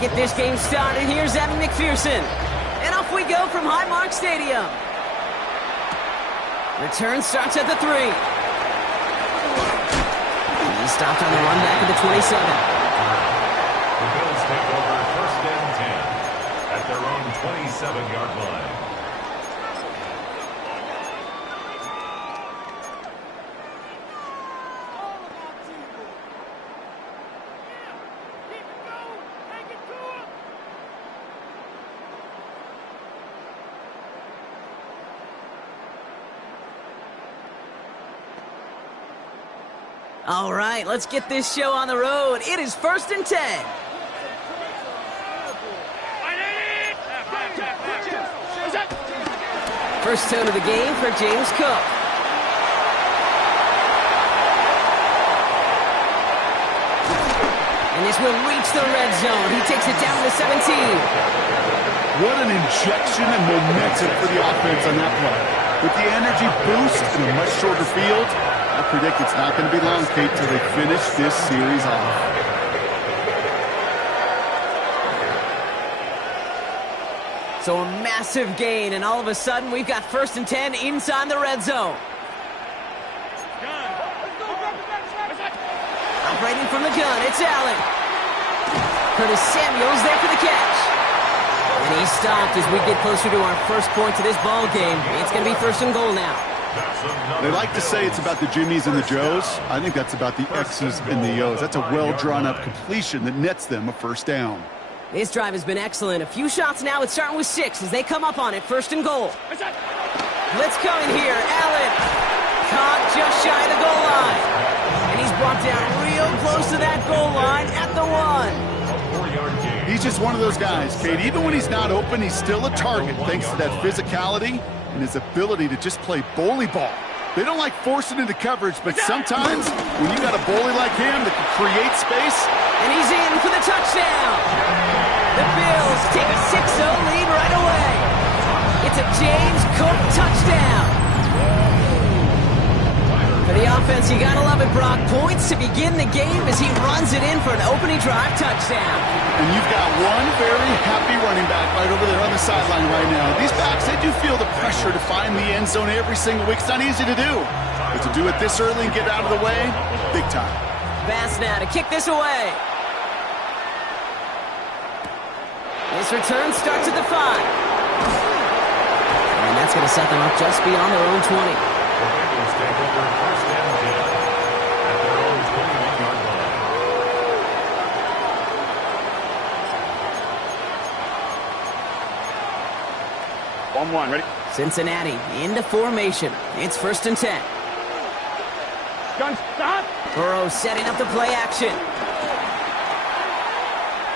get this game started, here's Evan McPherson. And off we go from Highmark Stadium. Return starts at the 3. He stopped on the run back at the 27. The Bills take over first and 10 at their own 27-yard line. All right, let's get this show on the road. It is first and 10. First tone of the game for James Cook. And this will reach the red zone. He takes it down to 17. What an injection and momentum for the offense on that play. With the energy boost in a much shorter field, I predict it's not going to be long, Kate, till they finish this series off. So a massive gain, and all of a sudden, we've got first and 10 inside the red zone. Operating from the gun, it's Allen. Curtis Samuel's there for the catch. And he stopped as we get closer to our first point to this ball game. It's going to be first and goal now. They like to say it's about the Jimmies and the Joes. I think that's about the X's and the O's. That's a well-drawn-up completion that nets them a first down. This drive has been excellent. A few shots now. It's starting with 6 as they come up on it. First and goal. Blitz coming here. Allen caught just shy of the goal line. And he's brought down real close to that goal line at the 1. He's just one of those guys, Kate. Even when he's not open, he's still a target thanks to that physicality and his ability to just play bully ball. They don't like forcing into coverage, but sometimes when you got a bully like him that can create space. And he's in for the touchdown. The Bills take a 6-0 lead right away. It's a James Cook touchdown. For the offense, you gotta love it, Brock. Points to begin the game as he runs it in for an opening drive touchdown. And you've got one very happy running back right over there on the sideline right now. These backs, they do feel the pressure to find the end zone every single week. It's not easy to do. But to do it this early and get out of the way, big time. Bass now to kick this away. This return starts at the 5. And that's going to set them up just beyond their own 20. The Bengals take over first and 10 at their own 28-yard line. One, ready? Cincinnati into formation. It's first and 10. Gun, stop! Burrow setting up the play action.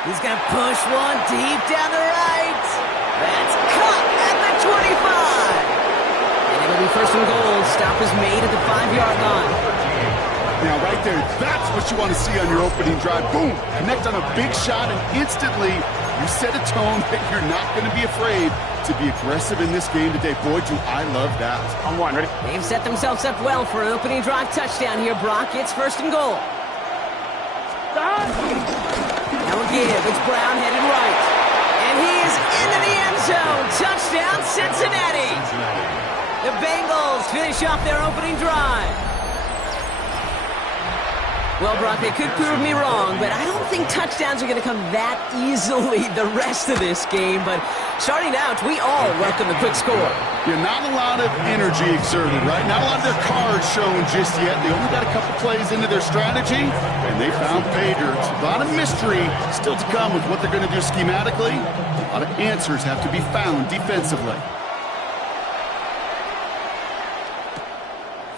He's going to push one deep down the right. That's caught at the 25. And it'll be first and goal. Stop is made at the 5-yard line. Now, right there, that's what you want to see on your opening drive. Boom! Connect on a big shot, and instantly you set a tone that you're not going to be afraid to be aggressive in this game today. Boy, do I love that. On one, ready? They've set themselves up well for an opening drive touchdown here, Brock. It's first and goal. Now again, it's Brown headed right. And he is into the end zone. Touchdown, Cincinnati. The Bengals finish off their opening drive. Well, Brock, they could prove me wrong, but I don't think touchdowns are going to come that easily the rest of this game. But starting out, we all welcome the quick score. Yeah, not a lot of energy exerted, right? Not a lot of their cards shown just yet. They only got a couple plays into their strategy, and they found pay dirt. A lot of mystery still to come with what they're going to do schematically. A lot of answers have to be found defensively.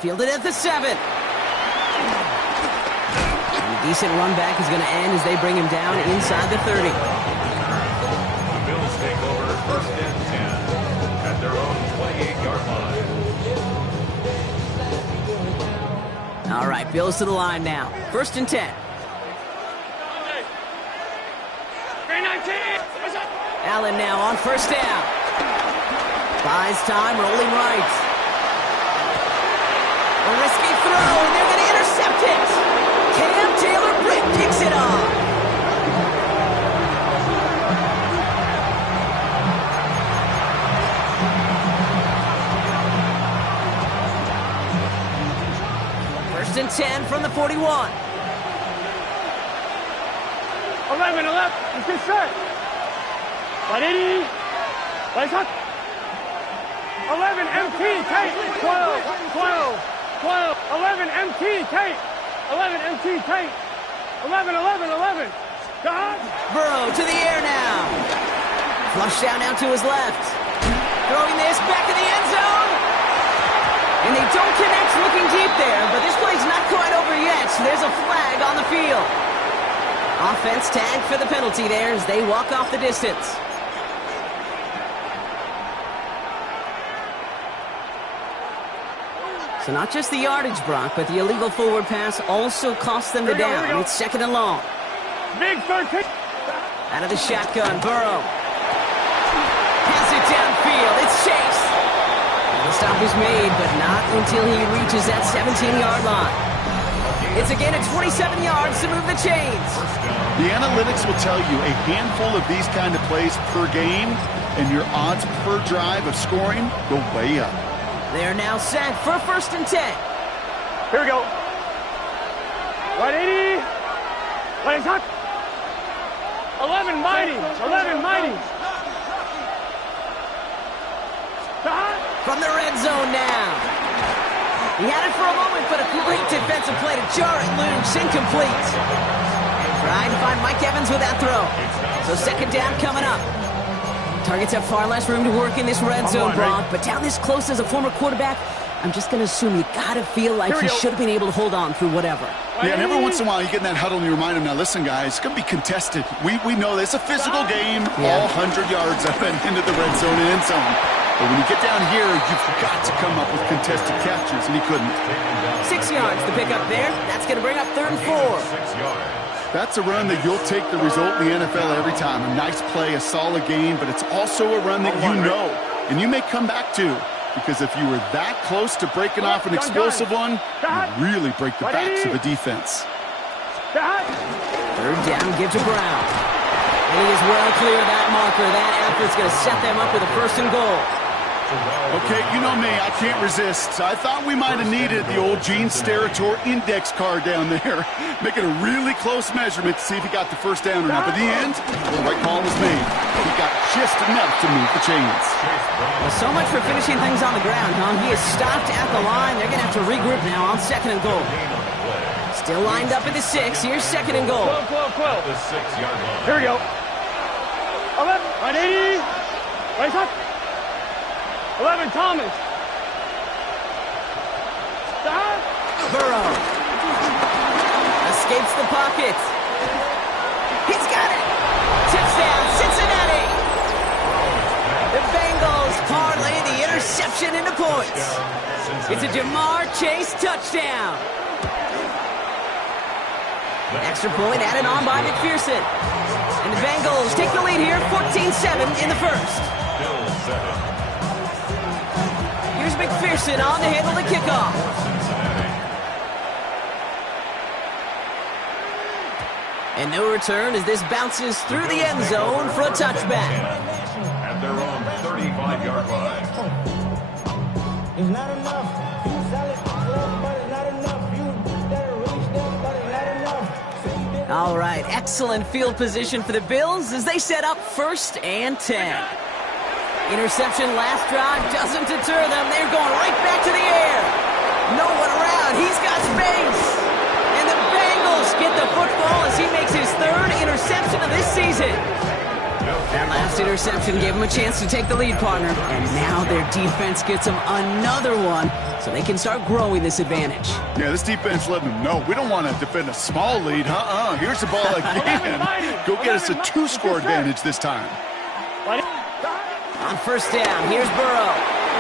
Fielded at the 7. Decent run back is going to end as they bring him down inside the 30. The Bills take over first and 10 at their own 28-yard line. All right, Bills to the line now. First and 10. Allen now on first down. Buys time, rolling right. A risky throw, and they're going to intercept it. Cam Taylor-Britt picks it off. 10 from the 41. 11, let's get set. 180. Let's hut. 11 MT, Tate. 12, 12, 12. 11 MT, Tate. 11 MT, Tate. 11, 11, 11. God. Burrow to the air now. Flush down now to his left. Throwing this back in the end zone. And they don't connect looking deep there, but this play's not quite over yet. So there's a flag on the field. Offense tagged for the penalty there as they walk off the distance. So not just the yardage, Brock, but the illegal forward pass also cost them the down. It's 2nd and long. Big 13. Out of the shotgun, Burrow. Pass it downfield. It's Chase. The stop is made, but not until he reaches that 17-yard line. It's a gain of 27 yards to move the chains. The analytics will tell you a handful of these kind of plays per game, and your odds per drive of scoring go way up. They're now set for 1st and 10. Here we go. 180. Let's hut. 11 mighty. 11 mighty. From the red zone now. He had it for a moment, but a great defensive play to jar it loose. Incomplete. And trying to find Mike Evans with that throw. So 2nd down coming up. Targets have far less room to work in this red zone, Brock. But down this close as a former quarterback, I'm just going to assume you got to feel like he should have been able to hold on through whatever. Yeah, and every once in a while you get in that huddle and you remind him, now listen, guys, it's going to be contested. We know this. It's a physical game, all 100 yards up and into the red zone and end zone. But when you get down here, you've got to come up with contested catches, and he couldn't. 6 yards to pick up there. That's going to bring up 3rd and 4. 6 yards. That's a run that you'll take the result in the NFL every time. A nice play, a solid game, but it's also a run that you know, and you may come back to. Because if you were that close to breaking off an explosive one, you really break the backs of the defense. 3rd down, give to Brown. And he is well clear of that marker. That effort's going to set them up with a 1st and goal. Okay, you know me, I can't resist. I thought we might have needed the old Gene Steratore index card down there. Making a really close measurement to see if he got the 1st down or not. But in the end, the right call was made. He got just enough to move the chains. Well, so much for finishing things on the ground, huh? He is stopped at the line. They're going to have to regroup now on 2nd and goal. Still lined up at the 6. Here's 2nd and goal. 12. The 6-yard line. Here we go. 11. 180. Right hut. 11, Thomas. Stop. Burrow. Escapes the pocket. He's got it. Touchdown, Cincinnati. The Bengals parlay the interception into points. It's a Jamar Chase touchdown. Extra point added on by McPherson. And the Bengals take the lead here, 14-7 in the 1st. Still 7. McPherson on to handle the kickoff. And no return as this bounces through the end zone for a touchback. At their own 35-yard line. It's not enough. You solid club, but it's not enough. You better release them, but it's not enough. All right, excellent field position for the Bills as they set up 1st and 10. Interception last drive doesn't deter them. They're going right back to the air. No one around. He's got space. And the Bengals get the football as he makes his 3rd interception of this season. That last interception gave him a chance to take the lead, partner. And now their defense gets them another one so they can start growing this advantage. Yeah, this defense letting them know we don't want to defend a small lead. Here's the ball again. Go get us a 2-score advantage this time. On 1st down, here's Burrow.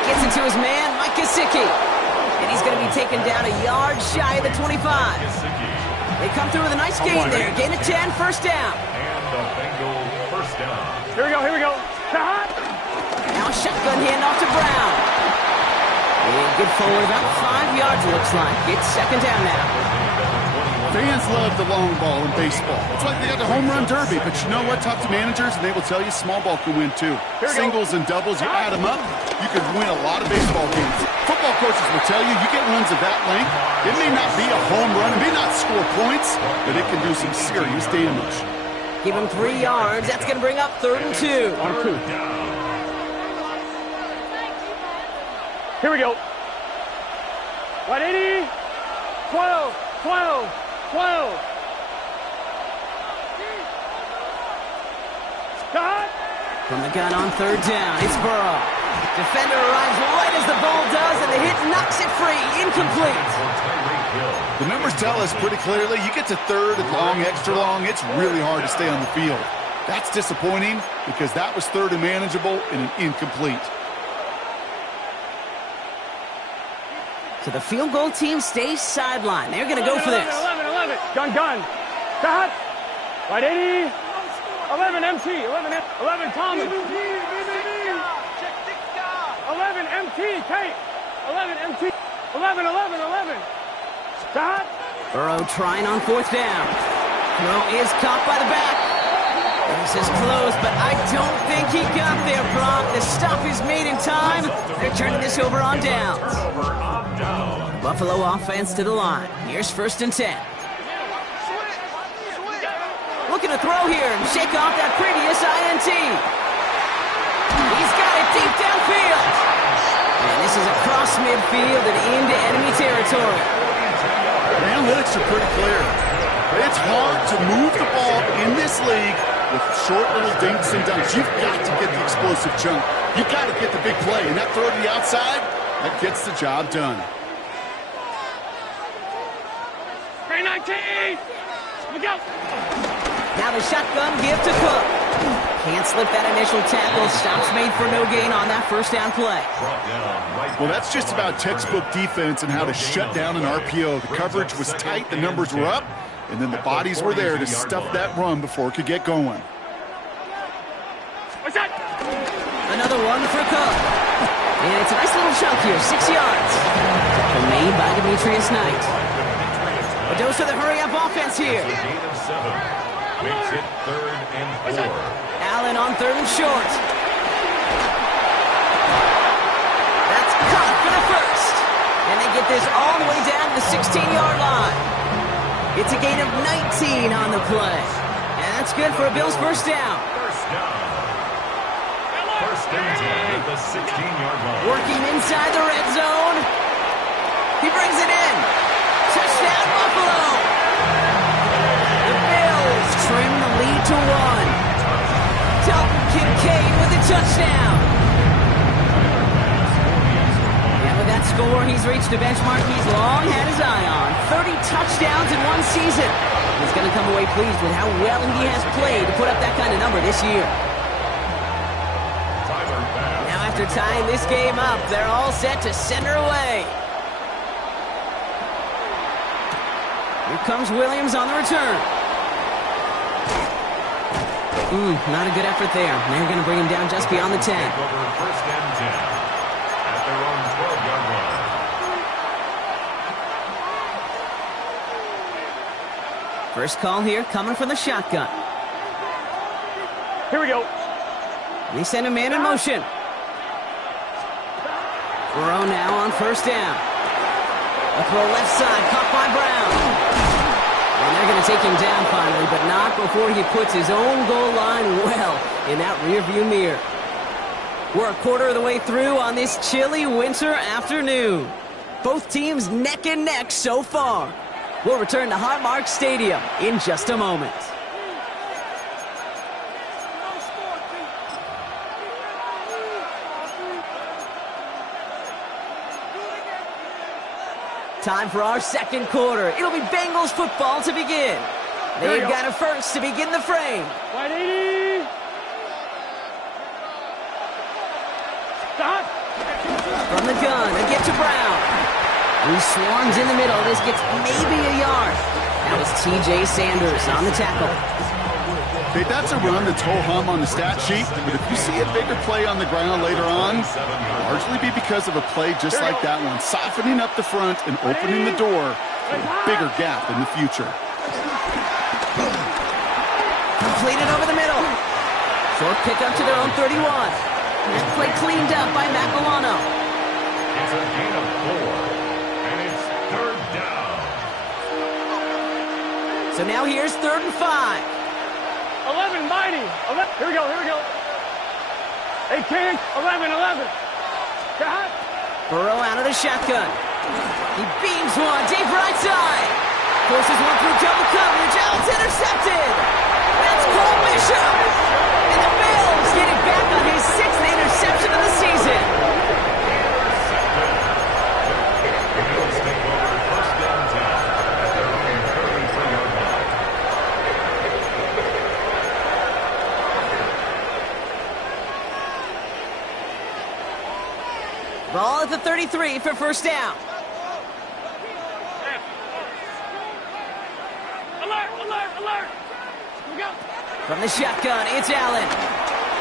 Gets it to his man, Mike Gesicki. And he's going to be taken down a yard shy of the 25. They come through with a nice gain there. Gain of 10, 1st down. And the Bengals 1st down. Here we go. Now shotgun handoff to Brown. And good forward, about 5 yards, looks like. It's 2nd down now. Fans love the long ball in baseball. It's like they got the home run derby. But you know what? Talk to managers, and they will tell you small ball can win too. Singles and doubles, you add them up, you could win a lot of baseball games. Football coaches will tell you, you get runs of that length, it may not be a home run, it may not score points, but it can do some serious damage. Give him 3 yards. That's going to bring up 3rd and 2. Here we go. 180. 12. 12. 12. Stop. From the gun on 3rd down, it's Burrow. Defender arrives right as the ball does, and the hit knocks it free. Incomplete. The numbers tell us pretty clearly, you get to 3rd and long, extra long, it's really hard to stay on the field. That's disappointing because that was 3rd and manageable and an incomplete. So the field goal team stays sidelined. They're going to go for this. 11. Gun. Stop. Right 80. 11 MT. 11 Thomas. 11 MT. Kate. 11 MT. 11. Stop. Burrow trying on 4th down. Throw is caught by the back. This is close, but I don't think he got there, Brock. The stop is made in time. They're turning this over on downs. Buffalo offense to the line. Here's 1st and 10. Looking to throw here and shake off that previous INT. He's got it deep downfield. And this is across midfield and into enemy territory. The analytics are pretty clear. It's hard to move the ball in this league with short little dinks and dunks. You've got to get the explosive chunk. You've got to get the big play. And that throw to the outside, that gets the job done. 319. Look out. Now the shotgun give to Cook. Can't slip that initial tackle. Stops made for no gain on that 1st down play. Well, that's just about textbook defense and how to shut down an RPO. The coverage was tight, the numbers were up, and then the bodies were there to stuff that run before it could get going. What's that? Another one for Cook. And it's a nice little chunk here, 6 yards. Made by Demetrius Knight. A dose of the hurry-up offense here. Makes it 3rd and 4. Allen on 3rd and short. That's caught for the 1st. And they get this all the way down to the 16-yard line. It's a gain of 19 on the play. And that's good for a Bills 1st down. 1st and 10 at the 16-yard line. Working inside the red zone. He brings it in. Touchdown, Buffalo. The Bills trim the lead to 1. Dalton Kincaid with a touchdown. And with that score, he's reached a benchmark he's long had his eye on. 30 touchdowns in one season. He's going to come away pleased with how well he has played to put up that kind of number this year. Now after tying this game up, they're all set to send her away. Here comes Williams on the return. Not a good effort there. They're going to bring him down just beyond the 10. Over 1st and 10 at their own 12-yard line. First call here coming from the shotgun. Here we go. They send a man in motion. Burrow now on 1st down. A throw left side, caught by Brown. And they're going to take him down finally, but not before he puts his own goal line well in that rearview mirror. We're a quarter of the way through on this chilly winter afternoon. Both teams neck and neck so far. We'll return to Highmark Stadium in just a moment. Time for our 2nd quarter. It'll be Bengals football to begin. They've got a 1st to begin the frame. 180. Stop. From the gun, a get to Brown. He swarms in the middle. This gets maybe a yard. That was T.J. Sanders on the tackle. Hey, that's a run that's ho-hum on the stat sheet, but if you see a bigger play on the ground later on, it'll largely be because of a play just like that one, softening up the front and opening the door for a bigger gap in the future. Complete it over the middle. Short pickup to their own 31. And play cleaned up by Matt Milano. It's a gain of 4, and it's 3rd down. So now here's 3rd and 5. 11, mighty. 11. Here we go, here we go. 18, 11. Cut. Burrow out of the shotgun. He beams one deep right side. Forces one through double coverage. Oh, it's intercepted. That's Cole Bishop. And the Bills get it back on his 6th interception of the season. The Bills take over 1st down 10 at their own 33-yard line. Ball at the 33 for 1st down. Alert. Here we go. From the shotgun, it's Allen.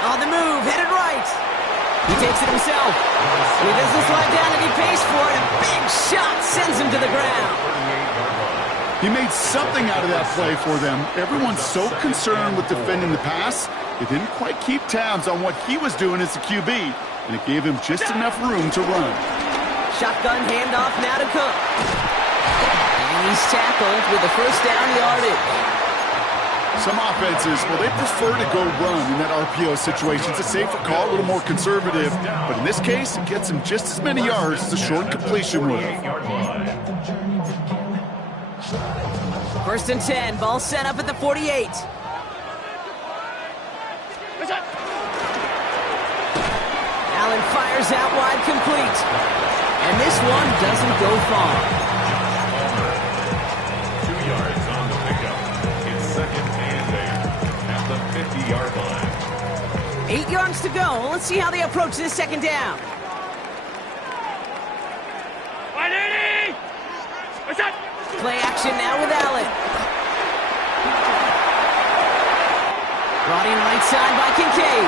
On the move, headed right. He takes it himself. He doesn't slide down and he pays for it. A big shot sends him to the ground. He made something out of that play for them. Everyone's so concerned with defending the pass, they didn't quite keep tabs on what he was doing as a QB, and it gave him just enough room to run. Shotgun handoff now to Cook. And he's tackled with the 1st down yardage. Some offenses, well, they prefer to go run in that RPO situation. It's a safer call, a little more conservative. But in this case, it gets him just as many yards as a short completion would. 1st and 10, ball set up at the 48. Allen fires out wide, complete. And this one doesn't go far. 2 yards on the pickup. It's 2nd and 8 at the 50-yard line. 8 yards to go. Let's see how they approach this 2nd down. 180. What's that? Play action now with Allen. Brought in right side by Kincaid.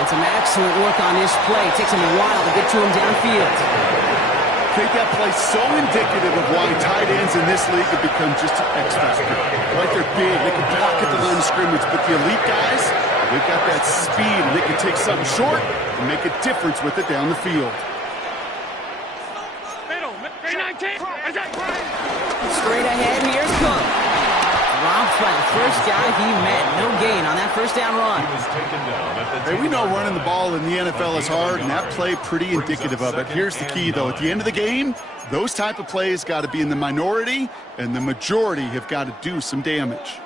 And some excellent work on this play. Takes him a while to get to him downfield. I think that play's so indicative of why tight ends in this league have become just an X factor. Like they're big, they can block at the line of scrimmage, but the elite guys, they've got that speed and they can take something short and make a difference with it down the field. Middle. 19. What's that? Straight ahead, here's Cook. Dropped by the first guy he met. No gain on that 1st down run. He was taken down at the Hey, we know running the ball in the NFL is hard, and that play pretty indicative of it. Here's the key, though. At the end of the game, those type of plays got to be in the minority, and the majority have got to do some damage.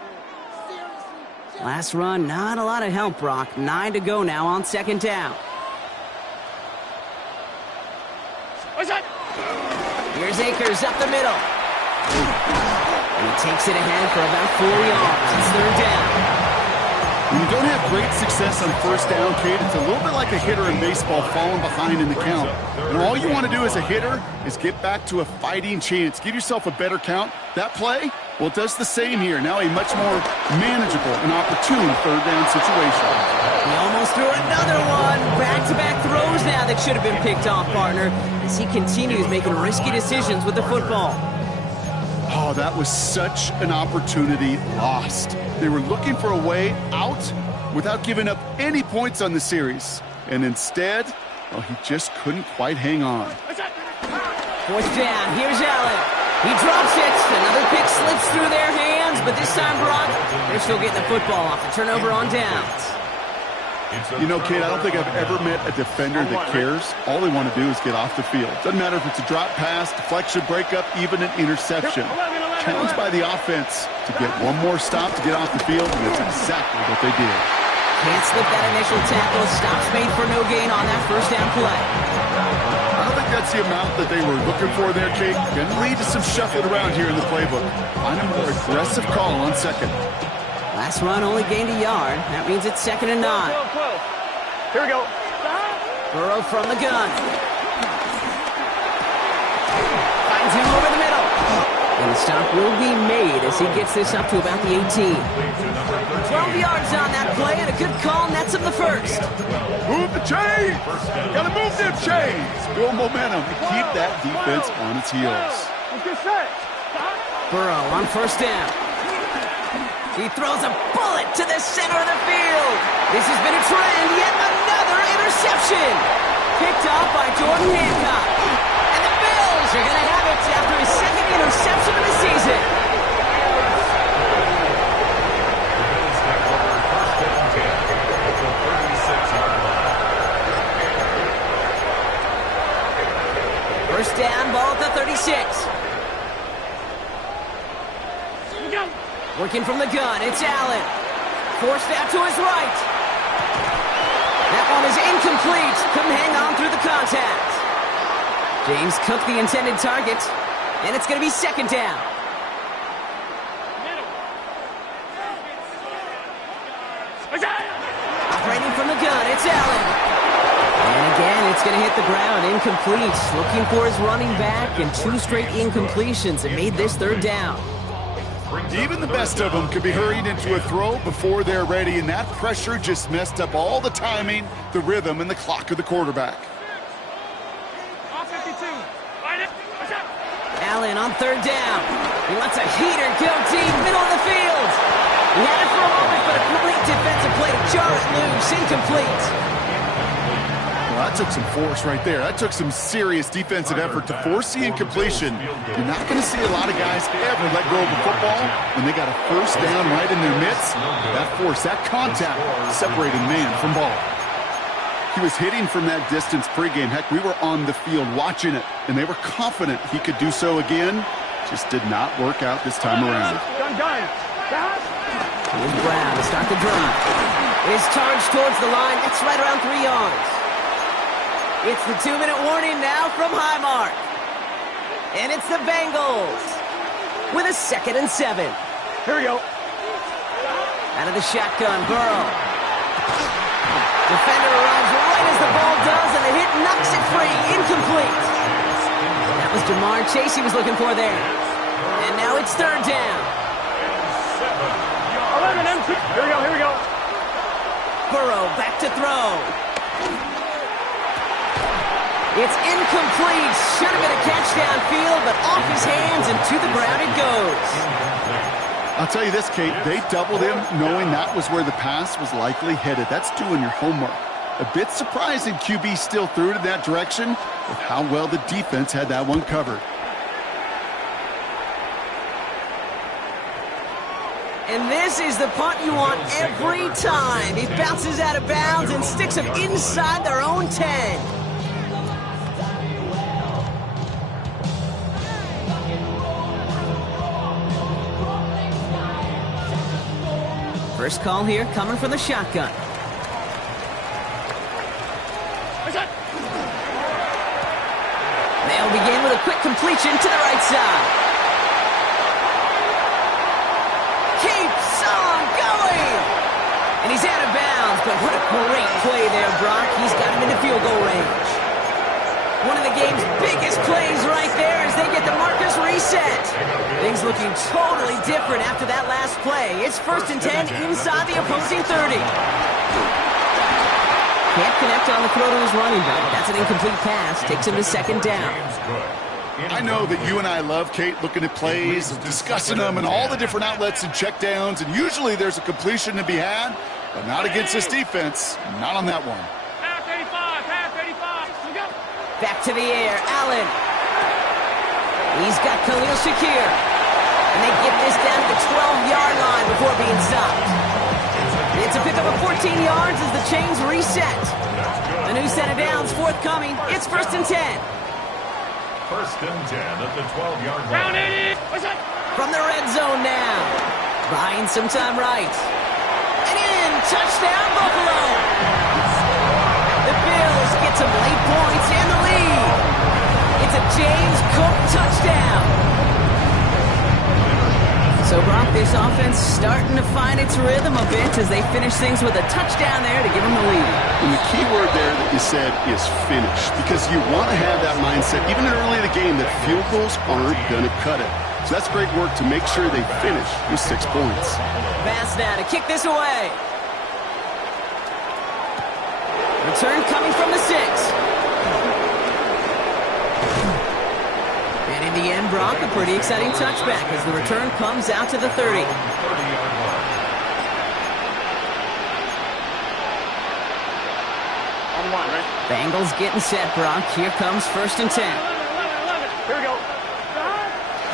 Last run, not a lot of help, Brock. 9 to go now on 2nd down. What's that? Here's Akers up the middle. And he takes it ahead for about 4 yards. It's 3rd down. When you don't have great success on 1st down, Kate, it's a little bit like a hitter in baseball falling behind in the count. And all you want to do as a hitter is get back to a fighting chance. Give yourself a better count. That play, well, it does the same here. Now a much more manageable and opportune 3rd down situation. He almost threw another one. Back-to-back throws now that should have been picked off, partner, as he continues making risky decisions with the football. Oh, that was such an opportunity lost. They were looking for a way out without giving up any points on the series. And instead, well, he just couldn't quite hang on. 4th down, here's Allen. He drops it. Another pick slips through their hands, but this time, Brock, they're still getting the football off the turnover on downs. You know, Kate, I don't think I've ever met a defender that cares. All they want to do is get off the field. Doesn't matter if it's a drop pass, deflection, breakup, even an interception. Challenged by the offense to get one more stop to get off the field, and that's exactly what they did. Can't slip that initial tackle. Stops made for no gain on that 1st down play. I don't think that's the amount that they were looking for there, Kate. Going to lead to some shuffling around here in the playbook. Find a more aggressive call on 2nd. Last run only gained a yard. That means it's 2nd and 9. 12. Here we go. Burrow from the gun. Finds him over the middle. And the stop will be made as he gets this up to about the 18. 12 yards on that play, and a good call nets him the 1st. Move the chains! Gotta move them chains! Build momentum to keep that defense on its heels. What's your set? Burrow on 1st down. He throws a bullet to the center of the field. This has been a trend. Yet another interception. Picked off by Jordan Hancock. And the Bills are going to have it after his second interception of the season. First down, ball at the 36. Working from the gun, it's Allen. Forced out to his right. That one is incomplete. Couldn't hang on through the contact. James Cook, the intended target. And it's going to be second down. Operating from the gun, it's Allen. And again, it's going to hit the ground, incomplete. Looking for his running back, and 2 straight incompletions that made this third down. Even the best of them could be hurried into a throw before they're ready, and that pressure just messed up all the timing, the rhythm, and the clock of the quarterback. Allen on third down. He lets a heater go deep, middle of the field. He had it for a moment, but a complete defensive play to jar it loose, incomplete. Well, that took some force right there. That took some serious defensive effort to force the incompletion. You're not going to see a lot of guys ever let go of the football when they got a first down right in their midst. That force, that contact, separated man from ball. He was hitting from that distance pregame. Heck, we were on the field watching it, and they were confident he could do so again. Just did not work out this time around. Here's Brown to start the drive. His charge towards the line. It's right around 3 yards. It's the 2-minute warning now from Highmark. And it's the Bengals with a 2nd and 7. Here we go. Out of the shotgun, Burrow. Defender arrives right as the ball does, and the hit knocks it free. Incomplete. That was Jamar Chase he was looking for there. And now it's third down. 11 empty. Here we go, here we go. Burrow back to throw. It's incomplete. Should have been a catch downfield, but off his hands and to the ground it goes. I'll tell you this, Kate, they doubled him knowing that was where the pass was likely headed. That's doing your homework. A bit surprising QB still threw it in that direction with how well the defense had that one covered. And this is the punt you want every time. He bounces out of bounds and sticks them inside their own 10. First call here coming from the shotgun. They'll begin with a quick completion to the right side. Keeps on going! And he's out of bounds, but what a great play there, Brock. He's got him into field goal range. One of the game's biggest plays right there as they get the markers reset. Things looking totally different after that last play. It's 1st and 10 inside the opposing 30. Can't connect on the throw to his running back. That's an incomplete pass. Takes him to second down. I know that you and I love, Kate, looking at plays, discussing them, and all the different outlets and checkdowns, and usually there's a completion to be had, but not against this defense. Not on that one. Half 85, half 85. Let's go. Back to the air, Allen. He's got Khalil Shakir. And they get this down to the 12-yard line before being stopped. It's a pickup of 14 yards as the chains reset. A new set of downs forthcoming. It's 1st and 10. 1st and 10 at the 12-yard line. Down 80. What's that? From the red zone now. Buying some time right. And in, touchdown Buffalo. The Bills get some late points and the lead. It's a James Cook touchdown. So, Brock, this offense starting to find its rhythm a bit as they finish things with a touchdown there to give them the lead. And the key word there that you said is finish, because you want to have that mindset, even early in the game, that field goals aren't going to cut it. So that's great work to make sure they finish with 6 points. Pass now to kick this away. Return coming from the 6. And in the end, Brock, a pretty exciting touchback as the return comes out to the 30. 30-yard line. 1, right? Bengals getting set, Brock. Here comes 1st and 10. 11. Here we go.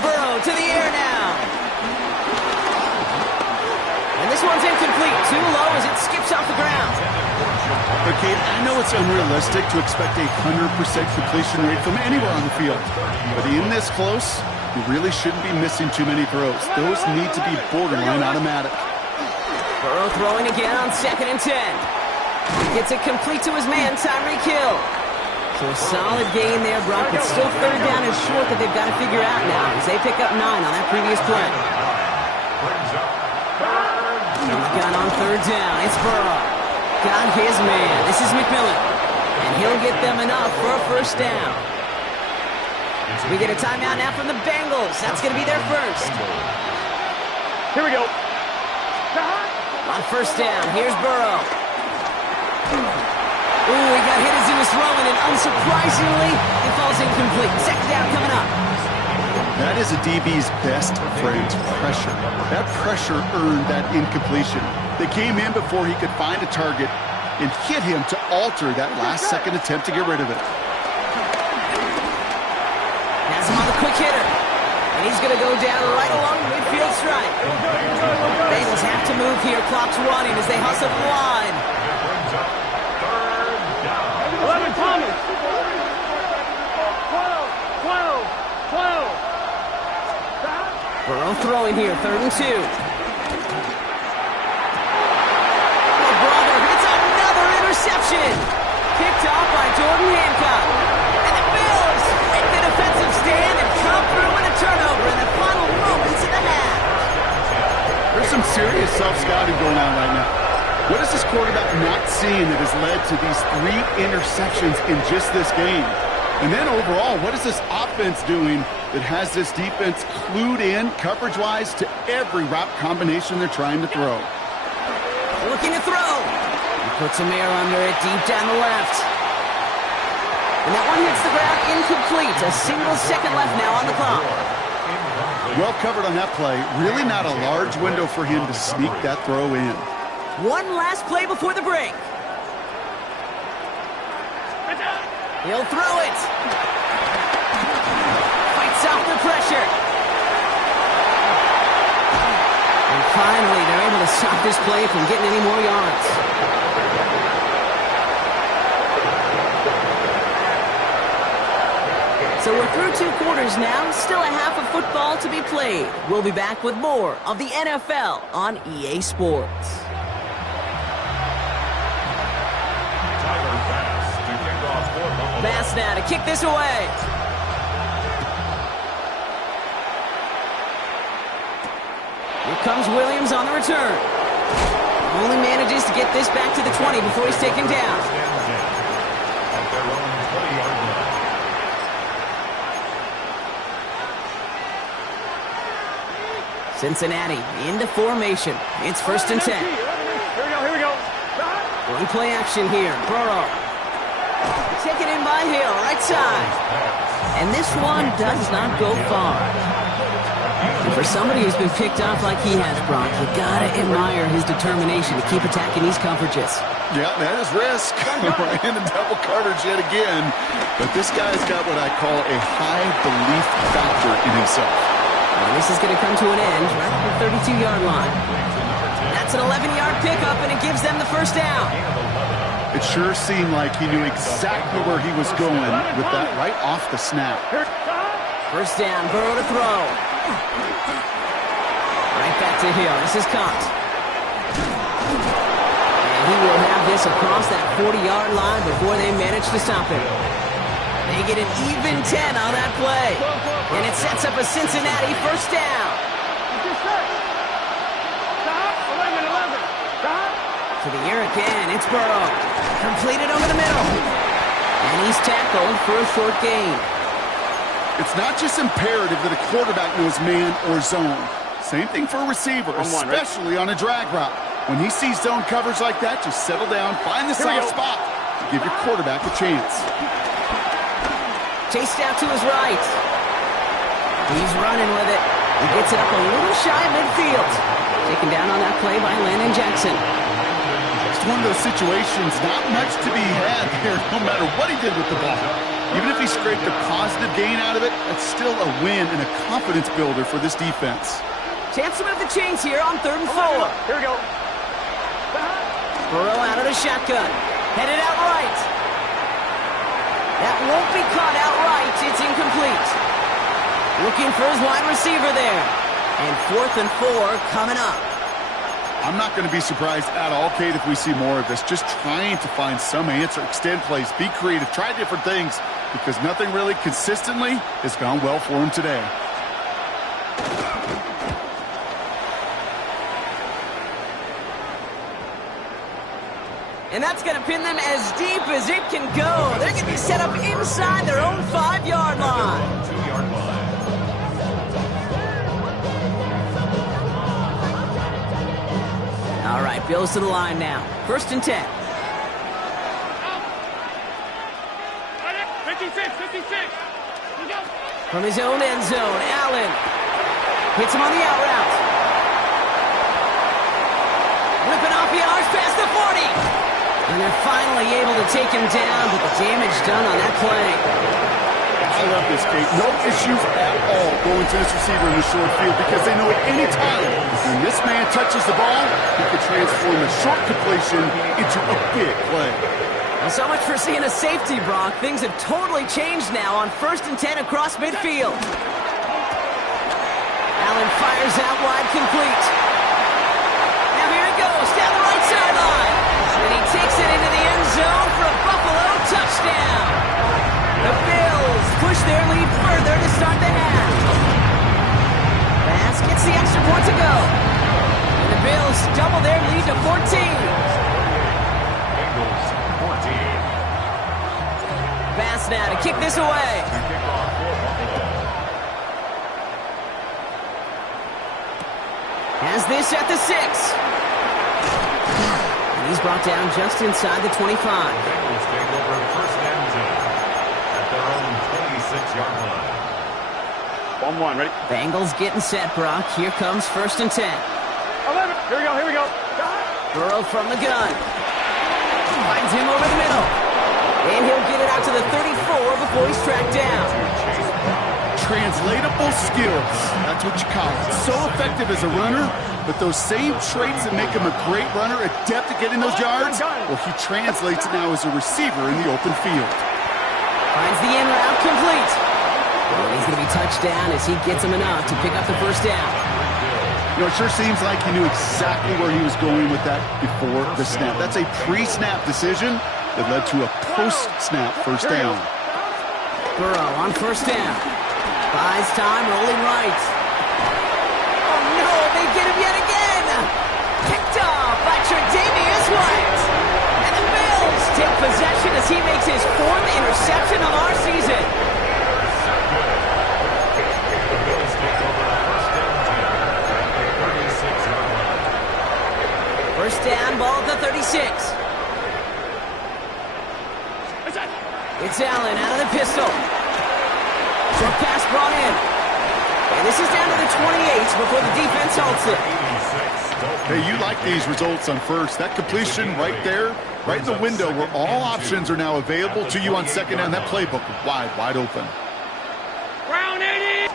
Burrow to the air now. And this one's incomplete. Too low as it skips off the ground. Okay, I know it's unrealistic to expect a 100% completion rate from anywhere on the field. But in this close, you really shouldn't be missing too many throws. Those need to be borderline automatic. Burrow throwing again on 2nd and 10. He gets it complete to his man, Tyreek Hill. So a solid gain there, Brock, but still 3rd down and short that they've got to figure out now as they pick up 9 on that previous play. In the gun on 3rd down, it's Burrow. Got his man. This is McMillan. And he'll get them enough for a 1st down. We get a timeout now from the Bengals. That's going to be their first. Here we go. On 1st down, here's Burrow. Ooh, he got hit as he was throwing, and unsurprisingly, it falls incomplete. 2nd down coming up. That is a DB's best friend, pressure. That pressure earned that incompletion. They came in before he could find a target and hit him to alter that last-second attempt to get rid of it. Has him on the quick hitter. And he's going to go down right along the midfield stripe. Bengals have to move here. Clock's running as they hustle the line. 11, Thomas. 12. Burrow throwing here, 3rd and 2. Oh, brother, it's another interception. Picked off by Jordan Hancock. And the Bills with the defensive stand and come through with a turnover in the final moments of the half. There's some serious self-scouting going on right now. What is this quarterback not seeing that has led to these 3 interceptions in just this game? And then overall, what is this offense doing that has this defense clued in coverage-wise to every route combination they're trying to throw? Looking to throw. He puts some air under it deep down the left. And that one hits the ground incomplete. A single second left now on the clock. Well covered on that play. Really not a large window for him to sneak that throw in. One last play before the break. He'll throw it. Fights off the pressure. And finally, they're able to stop this play from getting any more yards. So we're through 2 quarters now. Still a half of football to be played. We'll be back with more of the NFL on EA Sports. Bass now to kick this away. Here comes Williams on the return. Only manages to get this back to the 20 before he's taken down. At their own 20-yard line. Cincinnati into formation. It's 1st and 10. Here we go. One play action here. Burrow. Taken in by Hill, right side. And this one does not go far. And for somebody who's been picked off like he has, Brock, you gotta admire his determination to keep attacking these coverages. Yeah, that is risk. Right into double coverage yet again. But this guy's got what I call a high belief factor in himself. And this is going to come to an end right at the 32-yard line. That's an 11-yard pickup, and it gives them the 1st down. It sure seemed like he knew exactly where he was going with that right off the snap. 1st down, Burrow to throw. Right back to Hill. This is caught. And he will have this across that 40-yard line before they manage to stop him. They get an even 10 on that play. And it sets up a Cincinnati 1st down. To the air again. It's Burrow. Completed over the middle. And he's tackled for a short gain. It's not just imperative that a quarterback knows man or zone. Same thing for a receiver, especially on a drag route. When he sees zone coverage like that, just settle down, find the soft spot to give your quarterback a chance. Chased out to his right. He's running with it. He gets it up a little shy midfield. Taken down on that play by Landon Jackson. just one of those situations, not much to be had here, no matter what he did with the ball. Even if he scraped a positive gain out of it, that's still a win and a confidence builder for this defense. Chance to move the chains here on 3rd and 4. Here we go. Burrow out of the shotgun. Headed out right. That won't be caught outright. It's incomplete. Looking for his wide receiver there. And 4th and 4 coming up. I'm not going to be surprised at all, Kate, if we see more of this. Just trying to find some answer, extend plays, be creative, try different things, because nothing really consistently has gone well for him today. And that's going to pin them as deep as it can go. They're going to be set up inside their own 5-yard line. 2-yard line. All right, Bills to the line now. 1st and 10. 56. From his own end zone, Allen hits him on the out route. Ripping off yards past the 40. And they're finally able to take him down, but the damage done on that play. I love this, Kate. No issues at all going to this receiver in the short field, because they know at any time when this man touches the ball, he could transform a short completion into a big play. Well, so much for seeing a safety, Brock. Things have totally changed now on 1st and 10 across midfield. Allen fires out wide, complete. Now here it goes, down the right sideline. And he takes it into the end zone for a Buffalo touchdown. The Bills push their lead further to start the half. Bass gets the extra point to go. And the Bills double their lead to 14. Bengals 14. Bass now to kick this away. Has this at the 6. And he's brought down just inside the 25. Bengals take over 1st and 10 at their own 26-yard line. 1-1, ready? Bengals getting set, Brock. Here comes 1st and 10. 11. Here we go. Burrow from the gun. Finds him over the middle. And he'll get it out to the 34 before he's tracked down. Translatable skills. That's what you call it. So effective as a runner, but those same traits that make him a great runner, adept at getting those yards, well, he translates it now as a receiver in the open field. Finds the in route complete. And he's going to be touched down as he gets him enough to pick up the 1st down. You know, it sure seems like he knew exactly where he was going with that before the snap. That's a pre-snap decision that led to a post-snap 1st down. Burrow on 1st down. Buys time, rolling right. Oh no, they get him yet again. Picked off by Tre'Davious White. And the Bills take possession as he makes his 4th interception of our season. The Bills take over 1st and 10 at the 36-yard line. 1st down, ball at the 36. It's Allen out of the pistol. Short pass brought in. And this is down to the 28 before the defense halts it. Hey, you like these results on 1st. That completion right there, right in the window where all options are now available to you on 2nd down. That playbook wide open. Round 80.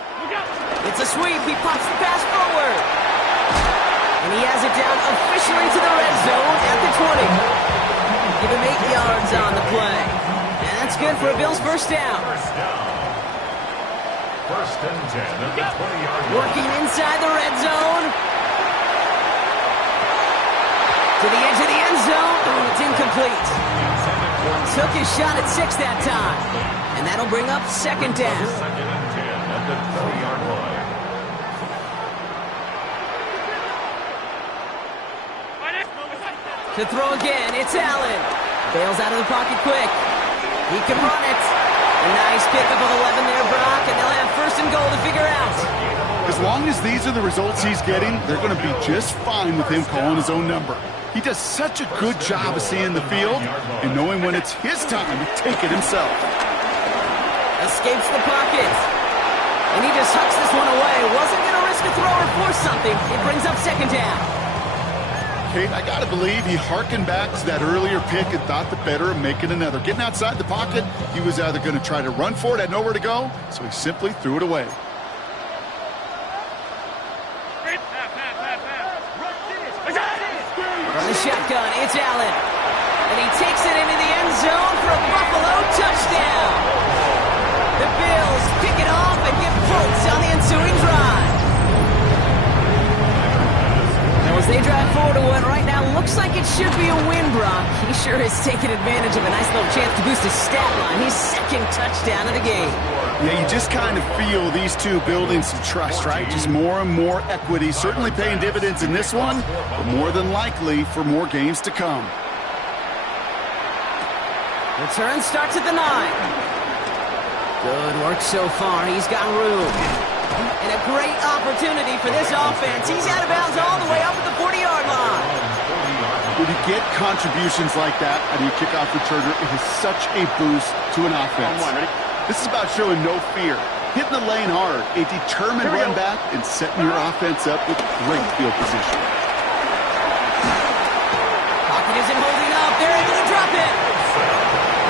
It's a sweep. He pops the pass forward. And he has it down officially to the red zone at the 20. Give him 8 yards on the play. And that's good for a Bills 1st down. 1st and 10 at the 20-yard line. Working inside the red zone. To the edge of the end zone. Oh, it's incomplete. Took his shot at 6 that time. And that'll bring up 2nd down. 2nd and 10 at the 20-yard line. To throw again, it's Allen. Bails out of the pocket quick. He can run it. A nice pickup of 11 there, Brock, and they'll have 1st and goal to figure out. As long as these are the results he's getting, they're going to be just fine with him calling his own number. He does such a good job of seeing the field and knowing when it's his time to take it himself. Escapes the pocket. And he just hucks this one away. Wasn't going to risk a throw or force something. It brings up 2nd down. Kate, I got to believe he hearkened back to that earlier pick and thought the better of making another. Getting outside the pocket, he was either going to try to run for it, had nowhere to go, so he simply threw it away. From the shotgun, it's Allen. And he takes it into the end zone for a Buffalo touchdown. The Bills pick it off and get points on the ensuing drive. Now as they drive forward to what right now looks like it should be a win, Brock. He sure has taken advantage of a nice little chance to boost his stat line. His second touchdown of the game. Yeah, you just kind of feel these two building some trust, right? Just more and more equity. Certainly paying dividends in this one, but more than likely for more games to come. Return starts at the 9. Good work so far. He's got room. And a great opportunity for this offense. He's out of bounds all the way up at the 40-yard line. When you get contributions like that out of your kickoff returner, it is such a boost to an offense. This is about showing no fear, hitting the lane hard, a determined run back, and setting your offense up with great field position. Pocket isn't holding up. They're able to drop it.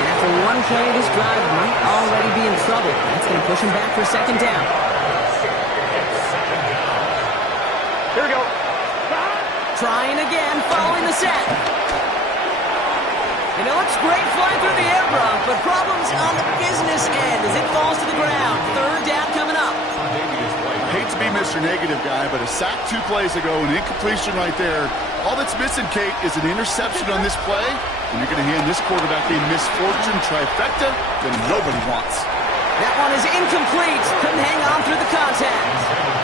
And after one play, this drive might already be in trouble. That's going to push him back for second down. Here we go. Trying again, following the set. And it looks great flying through the air, Brock, but problems on the business end as it falls to the ground. Third down coming up. I hate to be Mr. Negative guy, but a sack 2 plays ago, an incompletion right there. All that's missing, Kate, is an interception on this play, and you're going to hand this quarterback a misfortune trifecta that nobody wants. That one is incomplete. Couldn't hang on through the contact.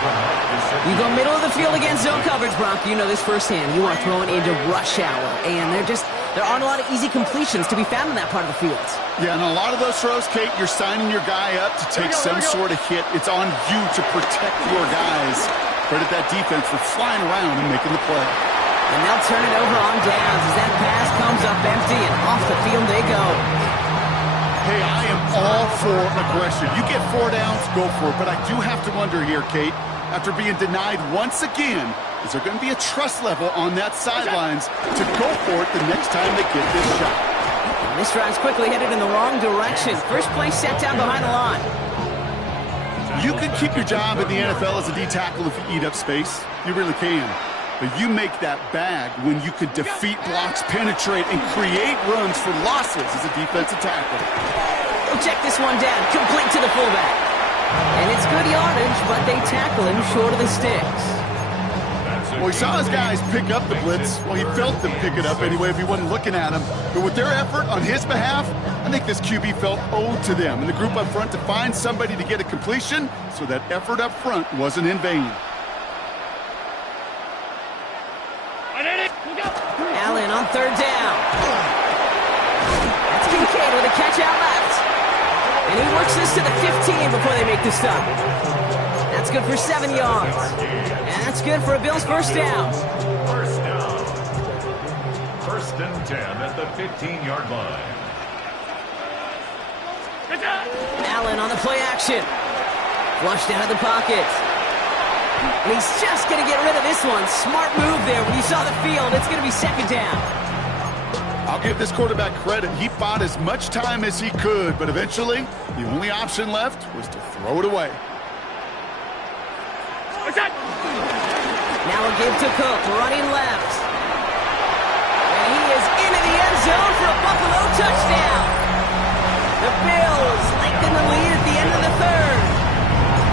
You go middle of the field against zone coverage, Brock. You know this firsthand. You are throwing into rush hour, and there aren't a lot of easy completions to be found in that part of the field. Yeah, and a lot of those throws, Kate, you're signing your guy up to take some sort of hit. It's on you to protect your guys. Credit that defense for flying around and making the play. And they'll turn it over on downs as that pass comes up empty, and off the field they go. Hey, I am all for aggression. You get 4 downs, go for it. But I do have to wonder here, Kate, after being denied once again, is there going to be a trust level on that sidelines to go for it the next time they get this shot? This drive's quickly headed in the wrong direction. First play set down behind the line. You can keep your job in the NFL as a D tackle if you eat up space. You really can. But you make that bag when you could defeat blocks, penetrate, and create runs for losses as a defensive tackle. They'll check this one down, complete to the fullback. And it's good yardage, but they tackle him short of the sticks. Well, he saw his guys pick up the blitz. Well, he felt them pick it up anyway if he wasn't looking at him. But with their effort on his behalf, I think this QB felt owed to them and the group up front to find somebody to get a completion, so that effort up front wasn't in vain. Allen on third down. That's Kincaid with a catch out left. And he works this to the 15 before they make the stop. That's good for 7 yards. And that's good for a Bills first down. First down. First and 10 at the 15-yard line. Allen on the play action. Flushed out of the pocket. And he's just going to get rid of this one. Smart move there. When you saw the field, it's going to be second down. I'll give this quarterback credit. He bought as much time as he could, but eventually, the only option left was to throw it away. Now a give to Cook, running left. And he is into the end zone for a Buffalo touchdown. The Bills lengthen the lead at the end of the third.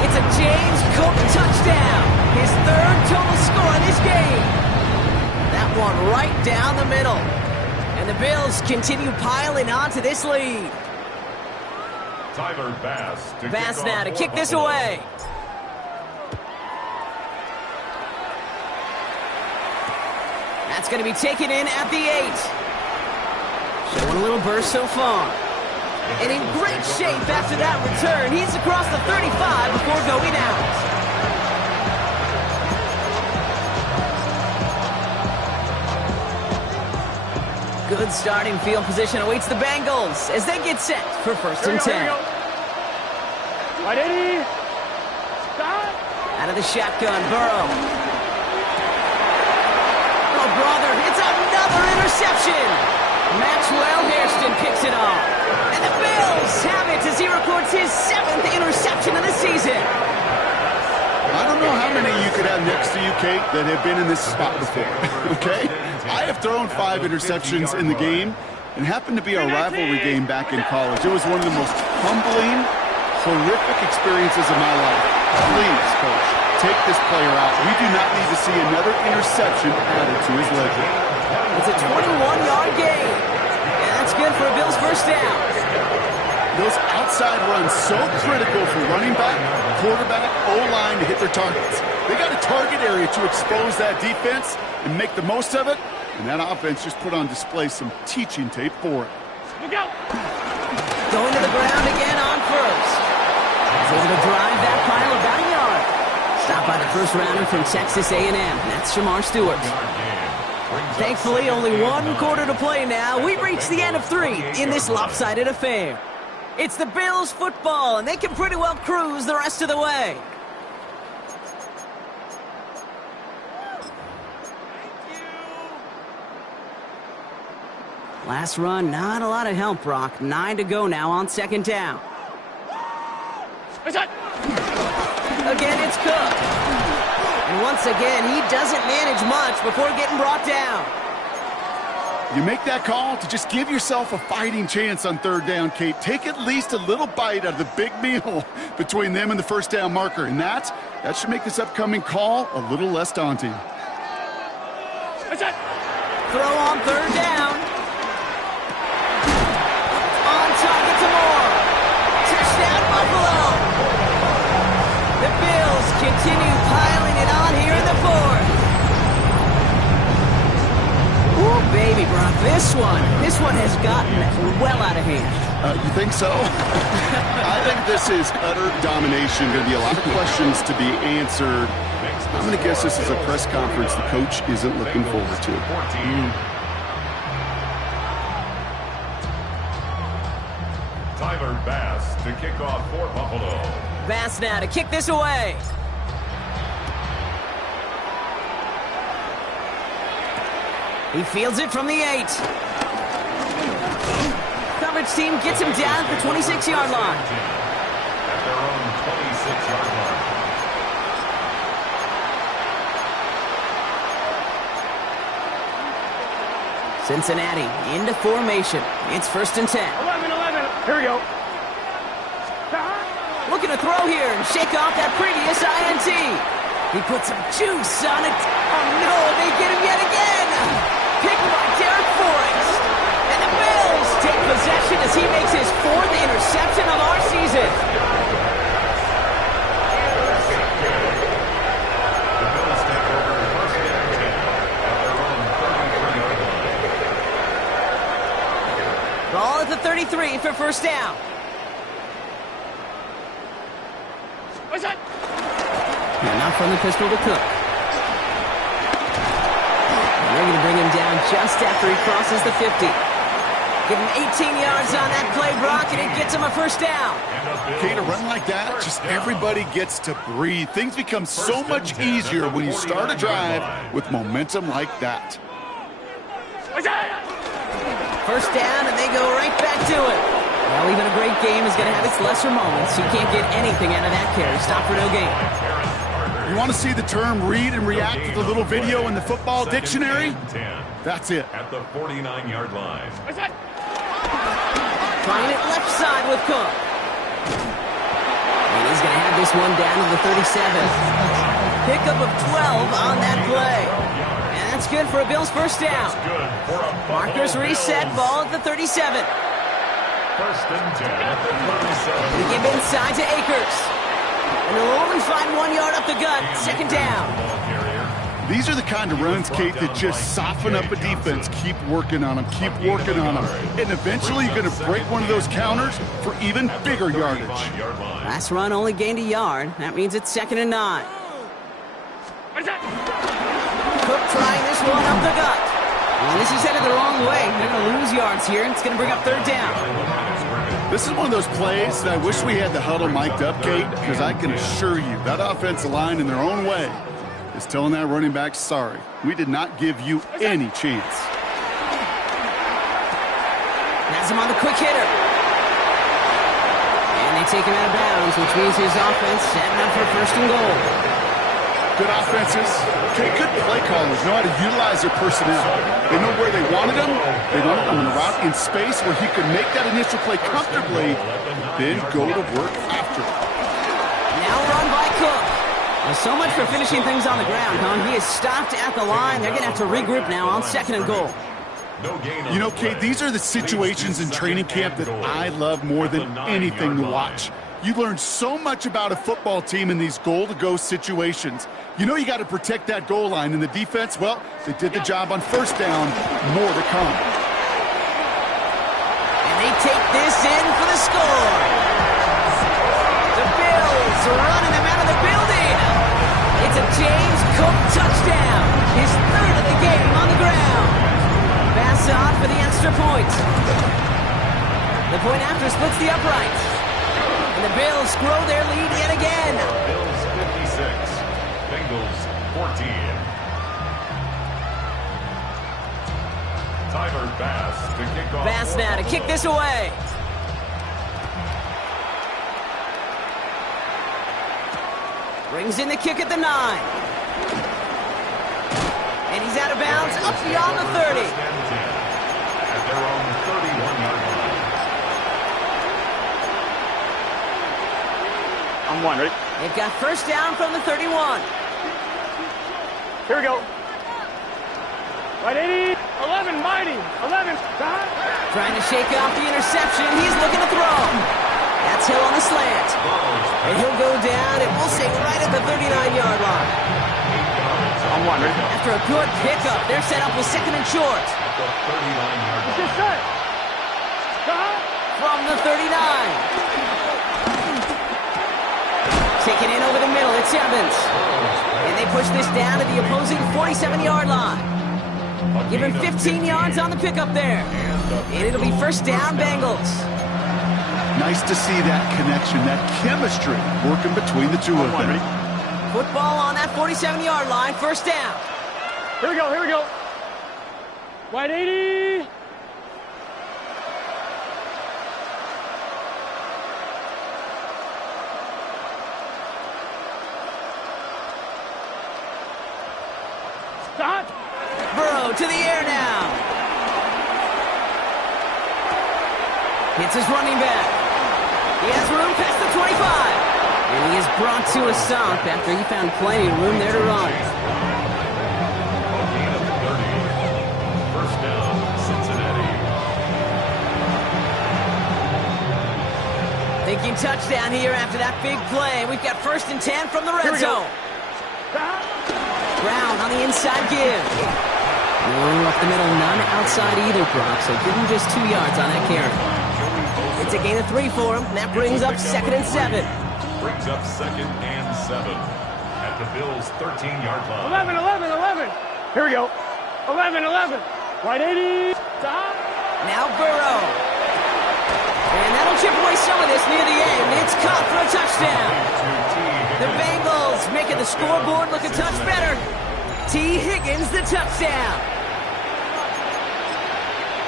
It's a James Cook touchdown. His third total score in this game. That one right down the middle. And the Bills continue piling on to this lead. Tyler Bass to Bass now to kick this away. That's going to be taken in at the 8. Showing a little burst so far. And in great shape after that return. He's across the 35 before going out. Good starting field position awaits the Bengals as they get set for first and 10. Right, Eddie. Stop. Out of the shotgun, Burrow. Oh, farther. It's another interception. Maxwell Hairston picks it off. And the Bills have it as he records his 7th interception of the season. I don't know how many you could have next to you, Kate, that have been in this spot before, okay? I have thrown 5 interceptions in the game, and happened to be our rivalry game back in college. It was one of the most humbling, horrific experiences of my life. Please, Coach, take this player out. We do not need to see another interception added to his ledger. It's a 21-yard gain. And that's good for a Bills first down. Those outside runs so critical for running back, quarterback, O-line to hit their targets. They got a target area to expose that defense and make the most of it, and that offense just put on display some teaching tape for it. Look out! Going to the ground again on first. He's able to drive that pile about a yard. Stopped by the first rounder from Texas A&M. That's Shamar Stewart. Thankfully, only 1 quarter to play now. We've reached the end of 3 in this lopsided affair. It's the Bills football, and they can pretty well cruise the rest of the way. Last run, not a lot of help, Brock. 9 to go now on second down. Again, it's Cook. And once again, he doesn't manage much before getting brought down. You make that call to just give yourself a fighting chance on third down, Kate. Take at least a little bite out of the big meal between them and the first down marker. And that should make this upcoming call a little less daunting. Throw on third down. On target to Moore. Touchdown, Buffalo. The Bills continue piling it on here in the 4th. Ooh, baby, Brock, this one has gotten well out of hand. You think so? I think this is utter domination. Going to be a lot of questions to be answered. I'm going to guess this is a press conference the coach isn't looking forward to. Tyler Bass to kick off for Buffalo. Bass now to kick this away. He fields it from the 8. Coverage team gets him down at the 26-yard line. At their own 26-yard line. Cincinnati into formation. It's 1st and 10. 11. Here we go. Looking to throw here and shake off that previous INT. He puts some juice on it. Oh no, they get him yet again. Picked by Derek Forrest. And the Bills take possession as he makes his 4th interception of our season. The Bills take over first and 10 at their own 33-yard line. Ball at the 33 for first down. What's that? And not from the pistol to Cook. And they're going to bring him down just after he crosses the 50. Give him 18 yards on that play, Brock, and it gets him a first down. Kate, a run like that, just everybody gets to breathe. Things become so much easier when you start a drive with momentum like that. First down, and they go right back to it. Well, even a great game is going to have its lesser moments. You can't get anything out of that carry. Stop for no gain. You want to see the term read and react to the little video in the football dictionary? That's it. At the 49-yard line. Trying it left side with Cook. And he's going to have this one down to the 37. Pickup of 12 on that play. And that's good for a Bills first down. Markers reset, ball at the 37. First and 10 at the 37. We give inside to Akers. And they'll only find 1 yard up the gut. Second down. These are the kind of runs, Kate, that just soften up a defense. Keep working on them. Keep working on them. And eventually you're going to break one of those counters for even bigger yardage. Last run only gained a yard. That means it's 2nd and 9. Cook trying this one up the gut. Well, this is headed the wrong way. They're going to lose yards here, and it's going to bring up third down. This is one of those plays that I wish we had the huddle mic'd up, Kate, because I can assure you that offensive line in their own way is telling that running back, sorry, we did not give you any chance. Has him on the quick hitter. And they take him out of bounds, which means his offense setting up for first and goal. Good offenses. Okay, good play callers know how to utilize their personnel. They know where they wanted them. They wanted them in a route in space where he could make that initial play comfortably, then go to work after it. Now run by Cook. Well, so much for finishing things on the ground, huh? He is stopped at the line. They're going to have to regroup now on second and goal. You know, Kate, these are the situations in training camp that I love more than anything to watch. You learn so much about a football team in these goal-to-go situations. You know you got to protect that goal line, and the defense, well, they did the job on first down. More to come. And they take this in for the score. The Bills running them out of the building. It's a James Cook touchdown. His third of the game on the ground. Pass off for the extra point. The point after splits the upright. And the Bills grow their lead yet again. Bills 56, Bengals 14. Tyler Bass to kick off. Bass now to kick this away. Brings in the kick at the 9. And he's out of bounds up beyond the 30. At their own 31-yard line. I'm one, ready? They've got first down from the 31. Here we go. Right, 80, 11, mighty, 11, stop. Trying to shake off the interception. He's looking to throw. That's Hill on the slant. And he'll go down, and we'll say right at the 39-yard line. I'm one, ready? After a good pickup, they're set up with second and short. At the 39-yard line. Get set. Stop. From the 39. Taken in over the middle, it's Evans. And they push this down to the opposing 47-yard line. Give him 15 yards on the pickup there. And it'll be first down, Bengals. Nice to see that connection, that chemistry working between the two of them. Football on that 47-yard line, first down. Here we go, here we go. Right, 80. Stop. Burrow to the air now. Hits his running back. He has room past the 25. And he is brought to a stop after he found plenty of room there to run. A gain of 30. First down, Cincinnati. Thinking touchdown here after that big play. We've got first and 10 from the red zone. Stop. Brown on the inside give. One up the middle, none outside either, Brock. So give him just 2 yards on that carry. It's a gain of 3 for him. That brings up second and 7. Brings up second and 7 at the Bills' 13-yard line. 11, 11, 11. Here we go. 11, 11. Right, 80. Stop. Now Burrow. And that'll chip away some of this near the end. It's caught for a touchdown. The Bengals making the scoreboard look a touch better. T. Higgins, the touchdown.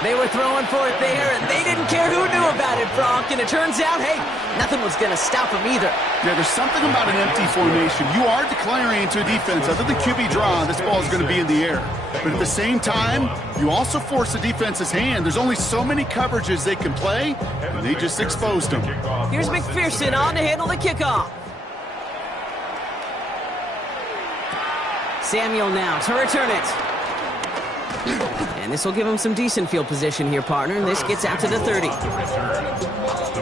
They were throwing for it there, and they didn't care who knew about it, Brock. And it turns out, hey, nothing was going to stop them either. Yeah, there's something about an empty formation. You are declaring to a defense, other than QB draw, this ball is going to be in the air. But at the same time, you also force the defense's hand. There's only so many coverages they can play, and they just exposed them. Here's McPherson on to handle the kickoff. Samuel now to return it. And this will give him some decent field position here, partner. And this gets out to the 30. The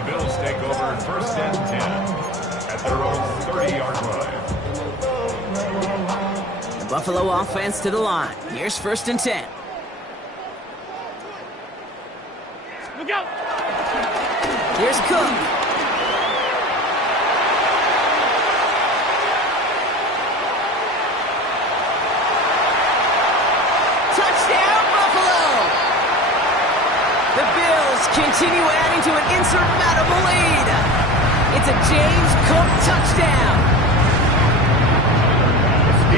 Bills take over first and 10 at their own 30-yard line. The Buffalo offense to the line. Here's first and 10. Look out. Here's Cook. Continue adding to an insurmountable lead. It's a James Cook touchdown.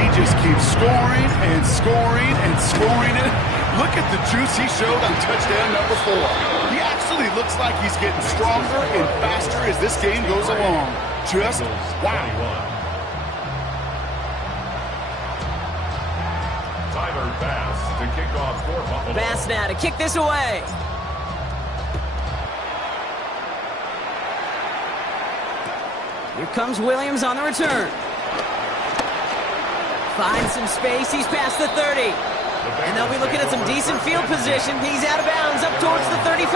he just keeps scoring and scoring and scoring it. Look at the juice he showed on touchdown number 4. He actually looks like he's getting stronger and faster as this game goes along. Just wow. Tyler Bass to kick off for Buffalo. Bass now to kick this away. Here comes Williams on the return. Finds some space. He's past the 30. And they'll be looking at some decent field position. He's out of bounds up towards the 35.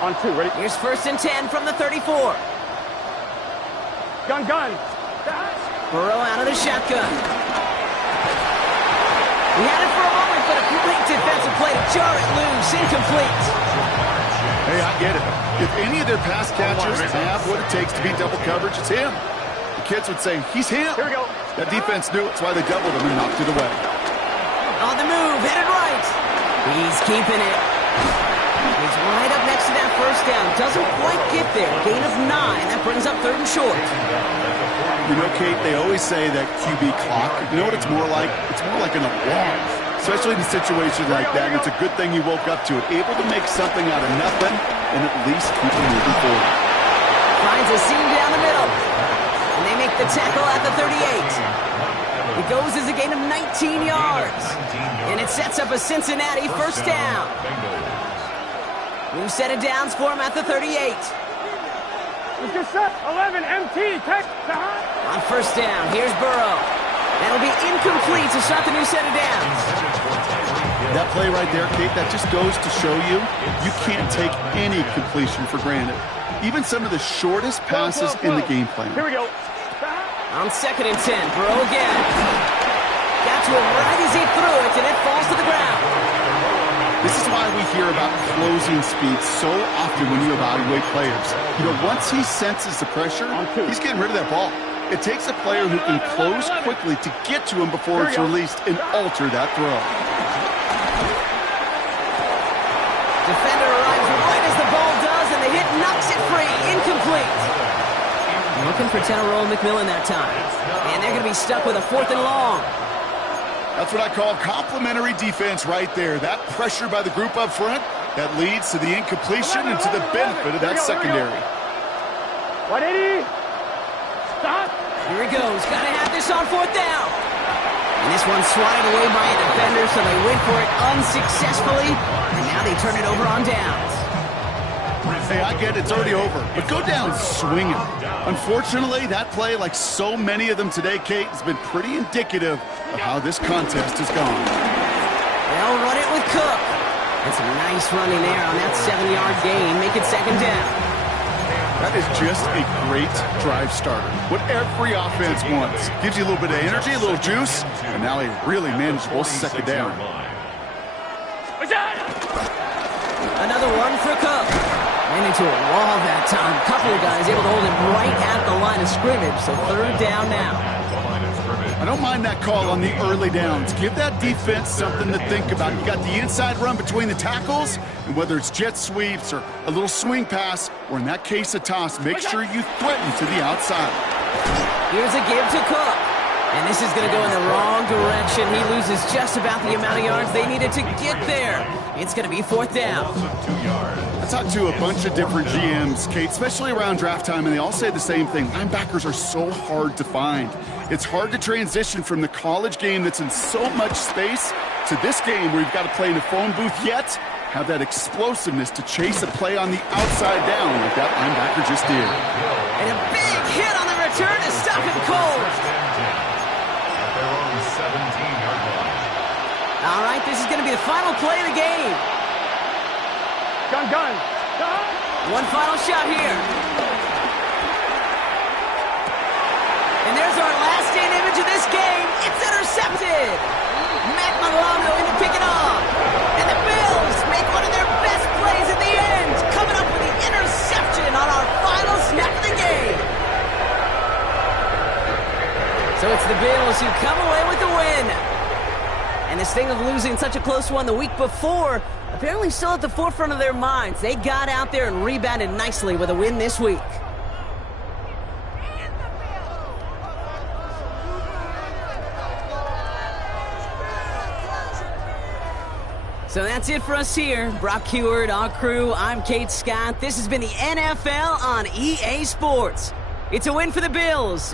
On 2, ready? Here's 1st and 10 from the 34. Gun. Burrow out of the shotgun. He had it for a moment, but a complete defensive play to jar it loose. Incomplete. Hey, I get it. If any of their pass catchers have what it takes to beat double coverage, it's him. The kids would say, he's him. Here we go. That defense knew it. That's why they doubled him and knocked it away. On the move, headed right. He's keeping it. He's right up next to that 1st down. Doesn't quite get there. Gain of 9. That brings up 3rd and short. You know, Kate, they always say that QB clock. You know what it's more like? It's more like an applause. Especially in a situation like that. And it's a good thing you woke up to it. Able to make something out of nothing and at least keep it moving forward. Finds a seam down the middle. And they make the tackle at the 38. It goes as a gain of 19 yards. And it sets up a Cincinnati 1st down. New set of downs for him at the 38. Let's get set. 11, MT. Take the hot. On 1st down, here's Burrow. That'll be incomplete to start the new set of downs. That play right there, Kate, that just goes to show you can't take any completion for granted. Even some of the shortest passes in the game plan. Here we go. On 2nd and 10, Burrow again. Got to him right as he threw it, and it falls to the ground. This is why we hear about closing speed so often when you evaluate players. You know, once he senses the pressure, he's getting rid of that ball. It takes a player who can close quickly to get to him before it's released and alter that throw. Defender arrives right as the ball does, and the hit knocks it free. Incomplete. Looking for Tenero McMillan that time. And they're going to be stuck with a 4th and long. That's what I call complimentary defense right there. That pressure by the group up front, that leads to the incompletion and to the benefit of that secondary. 180. Stop. Here he goes. Got to have this on 4th down. And this one's swatted away by a defender, so they went for it unsuccessfully. And now they turn it over on downs. Hey, I get it. It's already over. But go down swinging. Unfortunately, that play, like so many of them today, Kate, has been pretty indicative of how this contest has gone. They'll run it with Cook. And some nice running there on that 7-yard gain. Make it 2nd down. That is just a great drive starter. What every offense wants. Gives you a little bit of energy, a little juice, and now a really manageable 2nd down. Another one for Cook. Ran into a wall that time. A couple of guys able to hold him right at the line of scrimmage. So 3rd down now. I don't mind that call on the early downs. Give that defense something to think about. You got the inside run between the tackles, and whether it's jet sweeps or a little swing pass, or in that case a toss, make sure you threaten to the outside. Here's a give to Cook. And this is going to go in the wrong direction. He loses just about the amount of yards they needed to get there. It's going to be 4th down. I talked to a bunch of different GMs, Kate, especially around draft time, and they all say the same thing. Linebackers are so hard to find. It's hard to transition from the college game that's in so much space to this game where you've got to play in a phone booth, yet have that explosiveness to chase a play on the outside down like that linebacker just did. And a big hit on the return to stop him cold. All right, this is going to be the final play of the game. Gun. One final shot here. And there's our last stand image of this game. It's intercepted. Matt Milano in to pick it off. And the Bills make one of their best plays at the end, coming up with the interception on our final snap of the game. So it's the Bills who come away with the win. And this thing of losing such a close one the week before, apparently still at the forefront of their minds. They got out there and rebounded nicely with a win this week. So that's it for us here. Brock Heward, our crew, I'm Kate Scott. This has been the NFL on EA Sports. It's a win for the Bills.